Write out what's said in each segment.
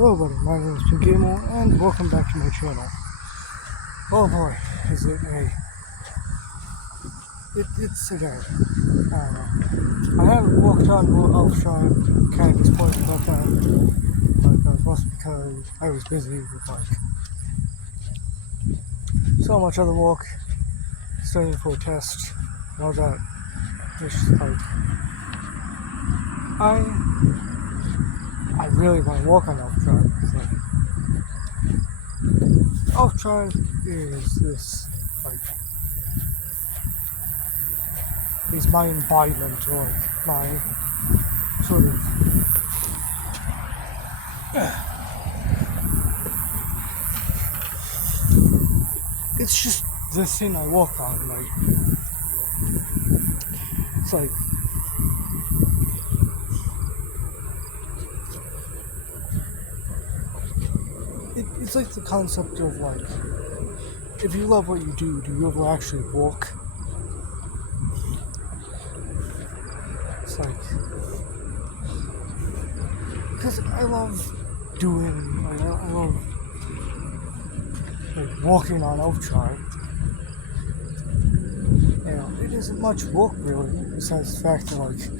Hello everybody, my name is Jim Gilmore and welcome back to my channel. Oh boy, is it it's a day. I don't know. I haven't walked on more Elfshire, kind of disappointed about that. But that was mostly because I was busy with so much other work, studying for a test, and all that. It's just I really want to walk on Elfshire because Elfshire is this is my embodiment, or my sort of it's just the thing I walk on. It's it's like the concept of if you love what you do you ever actually walk? It's because I love doing, I love walking on Elfshire. It isn't much work really, besides the fact that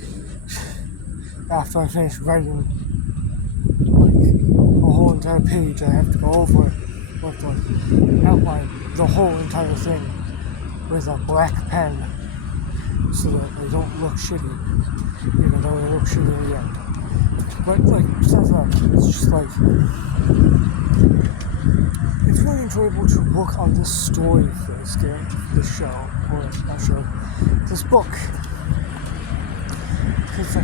after I finish writing a whole entire page, I have to go over it with outline the whole entire thing with a black pen so that they don't look shitty, even though they look shitty in the end. But besides that, it's just it's really enjoyable to work on this story for this game, this show, or not show, this book. It's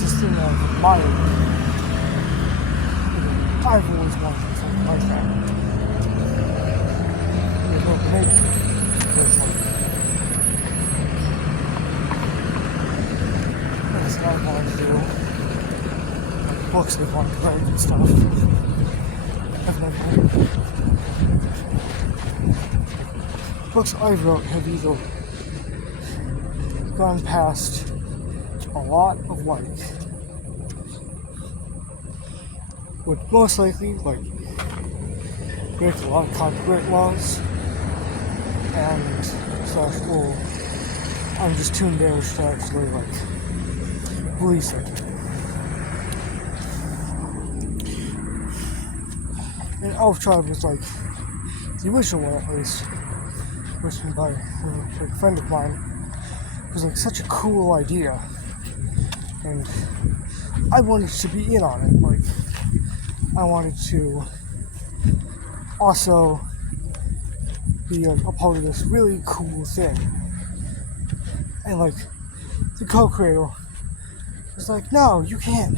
this thing I've admired. I've always wanted something like that. Maybe because that's what I wanted to do. Books we want to write and stuff. I've never books I wrote have either gone past a lot of would most likely break a lot of copyright laws and such, or I'm just too embarrassed to actually release it. And Elfshire was the original one, at least, written by a friend of mine. It was such a cool idea, and I wanted to be in on it. I wanted to also be a part of this really cool thing. And the co-creator was no, you can't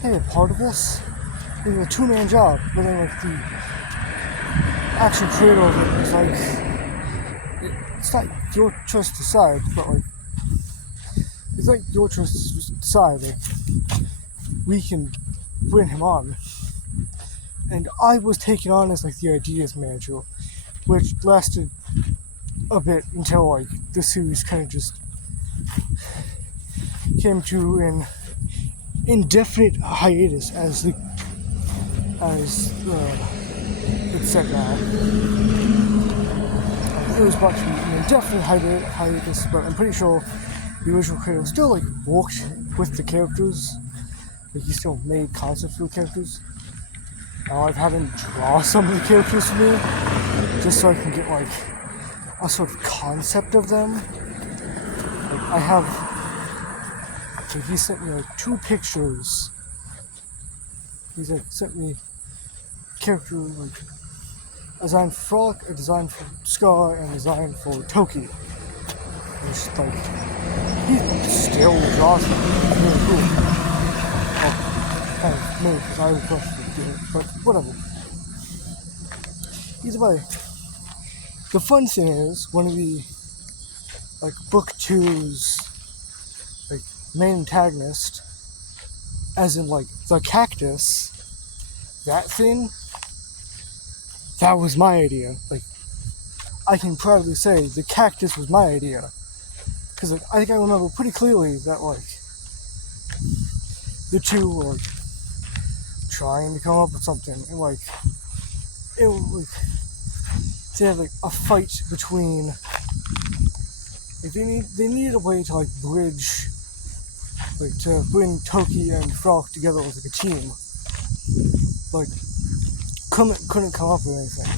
be a part of this. It's a two-man job. But then the actual creator of it was it's not your choice to decide, but it's your choice to decide. We can bring him on. And I was taken on as the ideas manager, which lasted a bit until the series kind of just came to an indefinite hiatus as it's set now. It was about to be an indefinite hiatus, but I'm pretty sure the original creator still worked with the characters. He still made concepts for the characters. Now I've had him draw some of the characters for me, just so I can get a sort of concept of them. I have. He sent me two pictures. He sent me character a design for Frolic, a design for Scar, and a design for Toki. And it's just he still draws them. It's really cool. Kind of me, because I requested to do it, but whatever. Either way, the fun thing is, one of the book 2's main antagonist, as in the cactus, that thing, that was my idea. I can proudly say the cactus was my idea, because I think I remember pretty clearly that the two were like trying to come up with something, and like it like they had like a fight between like they needed a way to like bridge like to bring Toki and Frog together as like a team. Like couldn't come up with anything.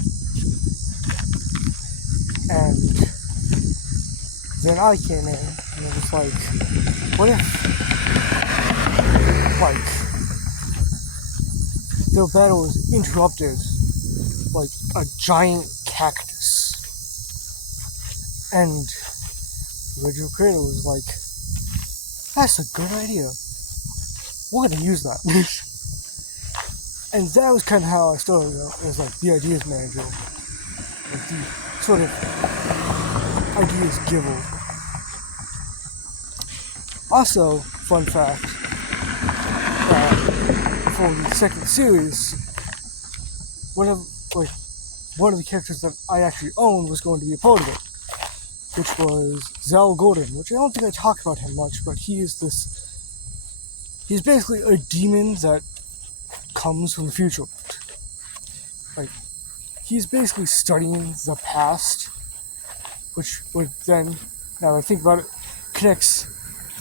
And then I came in and it was like, what if like their battle was interrupted like a giant cactus? And the original creator was like, that's a good idea. We're gonna use that. And that was kind of how I started as like the ideas manager, like the sort of ideas giver. Also, fun fact, for the second series, one of the characters that I actually owned was going to be a part of it, which was Zal Gordon, which I don't think I talk about him much, but he's basically a demon that comes from the future. Like, he's basically studying the past, which would then, now that I think about it, connects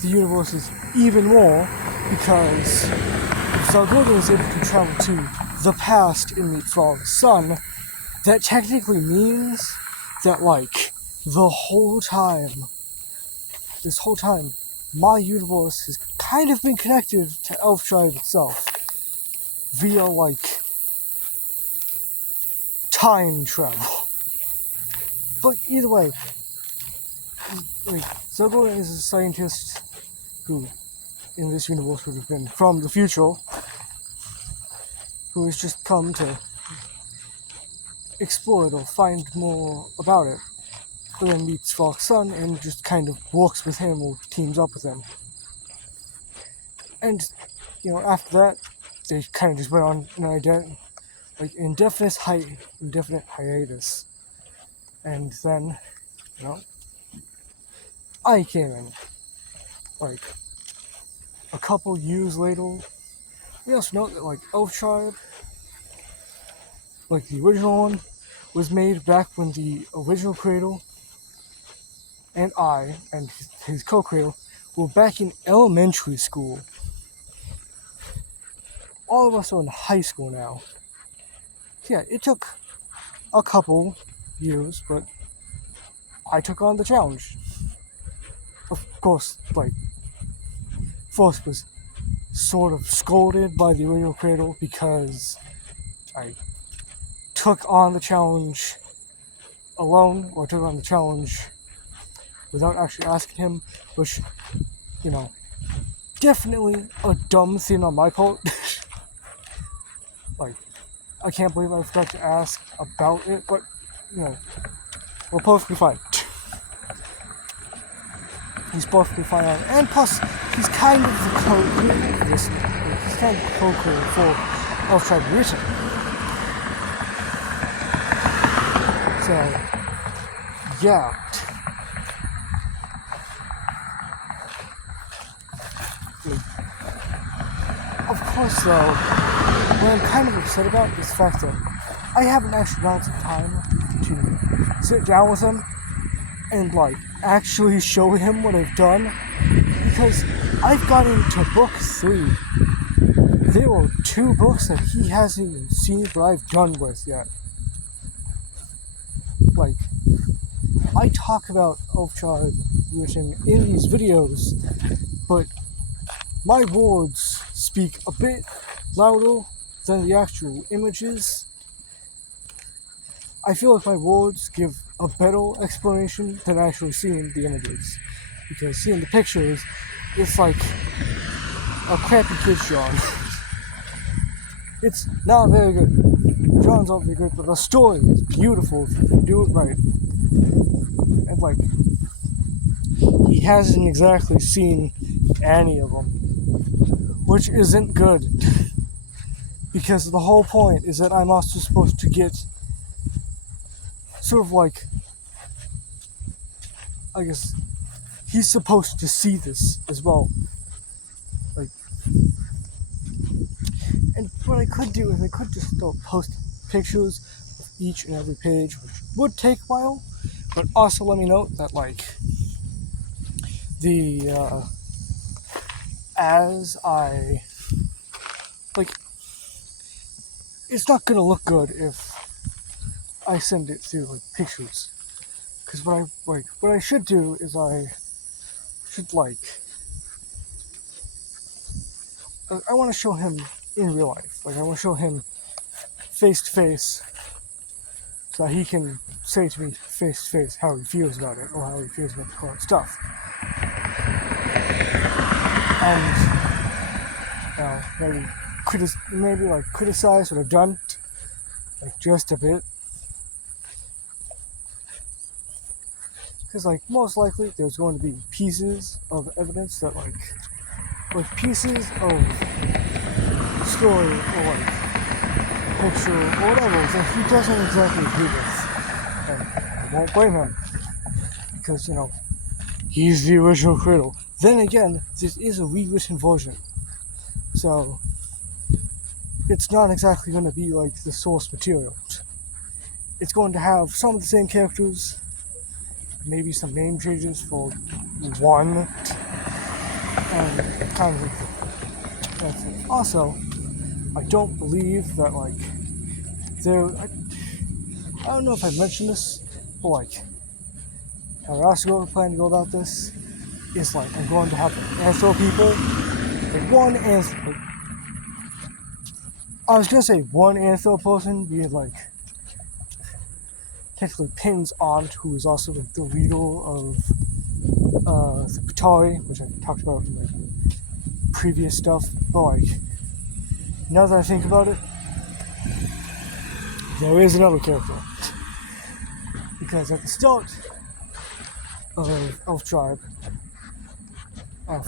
the universes even more, because if Zal Gordon is able to travel to the past and meet Frog's son, that technically means that, like, this whole time, my universe has kind of been connected to Elf Tribe itself via, like, time travel. But either way, like, Zal Gordon is a scientist who, in this universe, would have been from the future, who has just come to explore it or find more about it, but then meets Frog's son and just kind of works with him or teams up with him. And, you know, after that, they kind of just went on an indefinite hiatus. And then, you know, I came in, like, a couple years later. We also know that, like, Elf Tribe, like the original one, was made back when the original creator and I and his co-creator were back in elementary school. All of us are in high school now. So yeah, it took a couple years, but I took on the challenge. Of course, like, first was sort of scolded by the original creator because I took on the challenge alone, or took on the challenge without actually asking him, which, you know, definitely a dumb thing on my part. Like, I can't believe I forgot to ask about it, but, you know, we're perfectly fine. He's perfectly fine on it. And plus, he's kind of the co-creator for this. He's kind of the co-creator for Elf Tribe Written. So, yeah. Of course, though, what I'm kind of upset about is the fact that I haven't actually gotten some time to sit down with him and, like, actually show him what I've done, because I've gotten to book 3. There were 2 books that he hasn't even seen, but I've done with yet. Like, I talk about Elf Tribe Written in these videos, but my words speak a bit louder than the actual images. I feel like my words give a better explanation than actually seeing the images, because seeing the pictures, it's like a crappy kid's drawing. It's not very good. The drawings aren't very good, but the story is beautiful if you can do it right. And, like, he hasn't exactly seen any of them, which isn't good, because the whole point is that I'm also supposed to get sort of like, I guess, he's supposed to see this as well. Like, what I could do is I could just post pictures of each and every page, which would take a while, but also let me know that like the as I like it's not gonna look good if I send it through like pictures. Because what I should do is I should I want to show him in real life. Like I want to show him face to face, so that he can say to me face to face how he feels about it or how he feels about the current stuff. And maybe criticize what I've done, like just a bit. Because most likely there's going to be pieces of evidence that like pieces of story or picture or whatever that he doesn't exactly agree with. And I won't blame him because he's the original creator. Then again, this is a rewritten version, so it's not exactly going to be like the source material. It's going to have some of the same characters, maybe some name changes for one, and kind of that's it. Also, I don't believe that I don't know if I mentioned this, but how I also plan to go about this is I'm going to have anthro people, I was gonna say one anthro person being technically Pin's aunt, who is also the leader of the Patari, which I talked about in previous stuff. But now that I think about it, there is another character. Because at the start of Elf Tribe,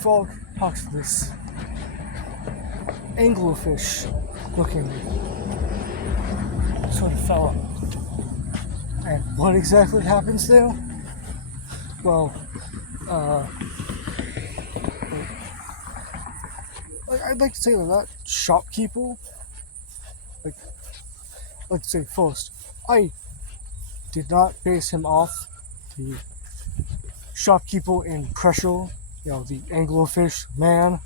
Frog talks to this anglerfish looking sort of fella. And what exactly happens there? Well, I'd like to say that shopkeeper, let's say first, I did not base him off the shopkeeper in Pressure, the anglerfish man.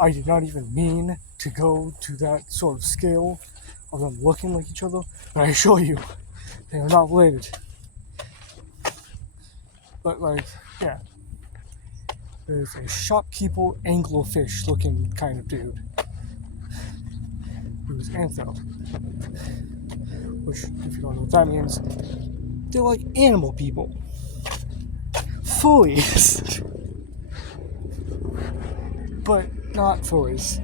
I did not even mean to go to that sort of scale of them looking like each other, but I assure you, they are not related. But yeah, there's a shopkeeper anglerfish looking kind of dude who's antho, which, if you don't know what that means, they're like animal people. Furries. But not furries.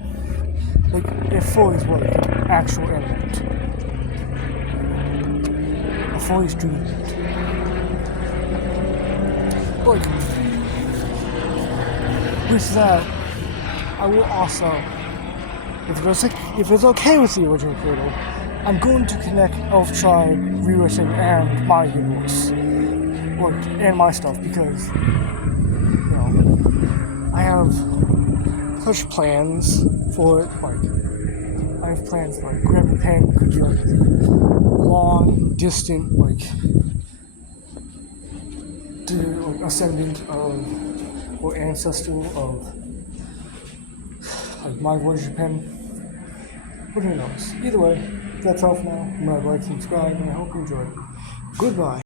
If furries were an actual element. A furry's dream. With that, I will also, if it's okay with the original creator, I'm going to connect Elf Tribe, Rewritten, and my universe. And my stuff, because, I have such plans for it. I have plans Grandpa Pen could be the long, distant, ascendant of, or ancestor of, my version of Pen. But who knows? Either way, that's all for now. I'm gonna like and subscribe, and I hope you enjoy it. Goodbye.